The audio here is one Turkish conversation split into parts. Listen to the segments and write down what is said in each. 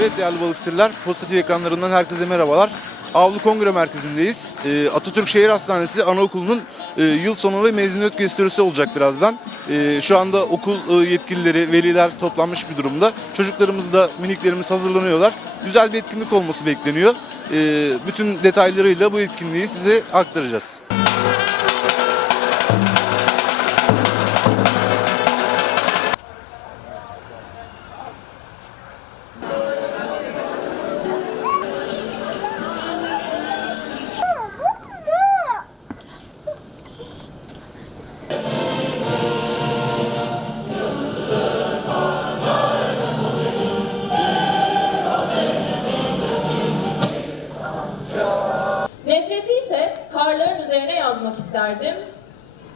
Evet değerli balıkçılar, Pozitif ekranlarından herkese merhabalar. Avlu Kongre Merkezi'ndeyiz. Ee, Atatürk Şehir Hastanesi Anaokulu'nun e, yıl sonu ve mezuniyet gösterisi olacak birazdan. Ee, şu anda okul e, yetkilileri, veliler toplanmış bir durumda. Çocuklarımız da, miniklerimiz hazırlanıyorlar. Güzel bir etkinlik olması bekleniyor. Ee, bütün detaylarıyla bu etkinliği size aktaracağız.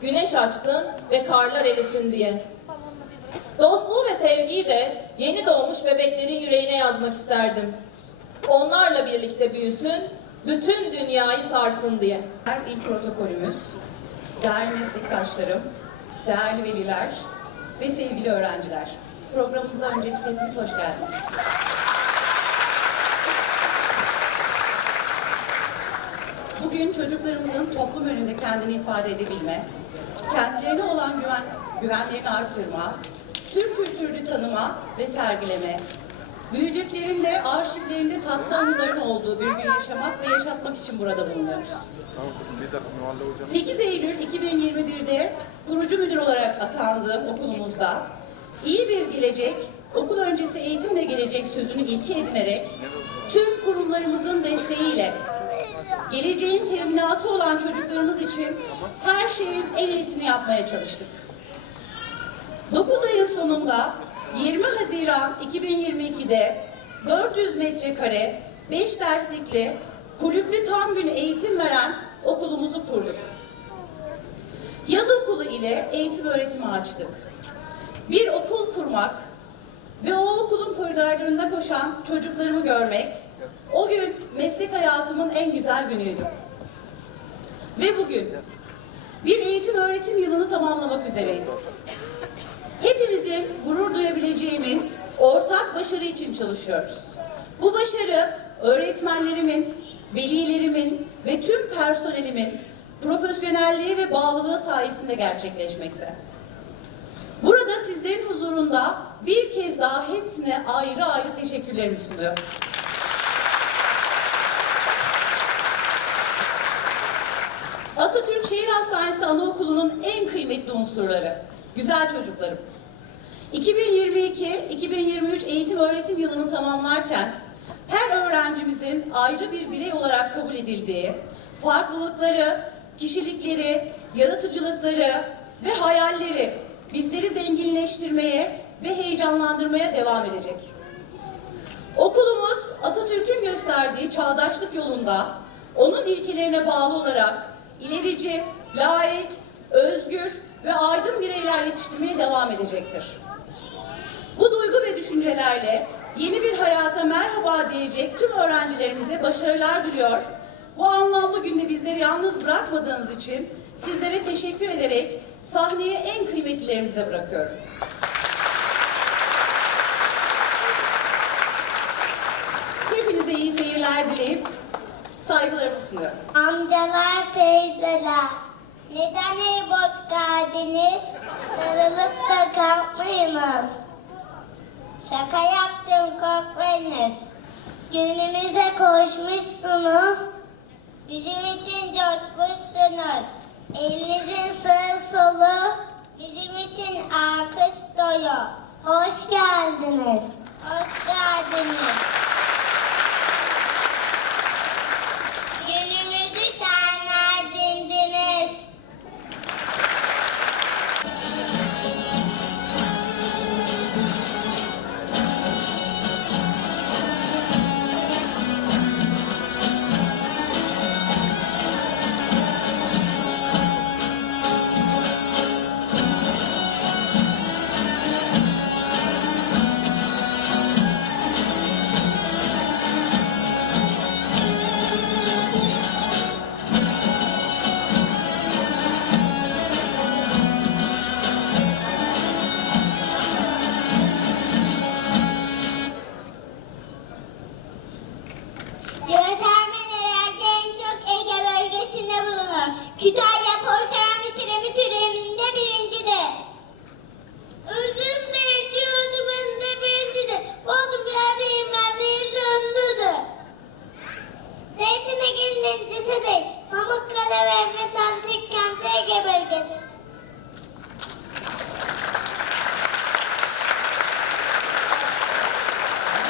Güneş açsın ve karlar erisin diye. Dostluğu ve sevgiyi de yeni doğmuş bebeklerin yüreğine yazmak isterdim. Onlarla birlikte büyüsün, bütün dünyayı sarsın diye. Her il protokolümüz, değerli meslektaşlarım, değerli veliler ve sevgili öğrenciler. Programımıza öncelikle hepiniz hoş geldiniz. Bugün çocuklarımızın toplum önünde kendini ifade edebilme, kendilerine olan güven, güvenlerini artırma, Türk kültürünü tanıma ve sergileme, büyüdüklerinde arşivlerinde tatlı anıların olduğu bir gün yaşamak ve yaşatmak için burada bulunuyoruz. 8 Eylül 2021'de kurucu müdür olarak atandığım okulumuzda iyi bir gelecek, okul öncesi eğitimle gelecek sözünü ilke edinerek tüm kurumlarımızın teminatı olan çocuklarımız için her şeyin en iyisini yapmaya çalıştık. 9 ayın sonunda 20 Haziran 2022'de 400 metrekare 5 derslikli kulüplü tam gün eğitim veren okulumuzu kurduk. Yaz okulu ile eğitim öğretimi açtık. Bir okul kurmak ve o okulun koridorlarında koşan çocuklarımı görmek o gün meslek hayatımın en güzel günüydü. Ve bugün bir eğitim öğretim yılını tamamlamak üzereyiz. Hepimizin gurur duyabileceğimiz ortak başarı için çalışıyoruz. Bu başarı öğretmenlerimin, velilerimin ve tüm personelimin profesyonelliği ve bağlılığı sayesinde gerçekleşmekte. Burada sizlerin huzurunda bir kez daha hepsine ayrı ayrı teşekkürlerimi sunuyorum. Atatürk Şehir Hastanesi Anaokulu'nun en kıymetli unsurları. Güzel çocuklarım. 2022-2023 eğitim öğretim yılını tamamlarken her öğrencimizin ayrı bir birey olarak kabul edildiği, farklılıkları, kişilikleri, yaratıcılıkları ve hayalleri bizleri zenginleştirmeye ve heyecanlandırmaya devam edecek. Okulumuz Atatürk'ün gösterdiği çağdaşlık yolunda onun ilkelerine bağlı olarak ilerici, layık, özgür ve aydın bireyler yetiştirmeye devam edecektir. Bu duygu ve düşüncelerle yeni bir hayata merhaba diyecek tüm öğrencilerimize başarılar diliyor. Bu anlamlı günde bizleri yalnız bırakmadığınız için sizlere teşekkür ederek sahneye en kıymetlilerimize bırakıyorum. Hepinize iyi seyirler dileyip saygılarımı sunuyorum. Amcalar, teyzeler, neden ey boş geldiniz? Darılıp da kalkmayınız. Şaka yaptım korkmayınız. Günümüze koşmuşsunuz. Bizim için coşmuşsunuz. Elinizin sağı solu bizim için alkış dolu. Hoş geldiniz. Hoş geldiniz.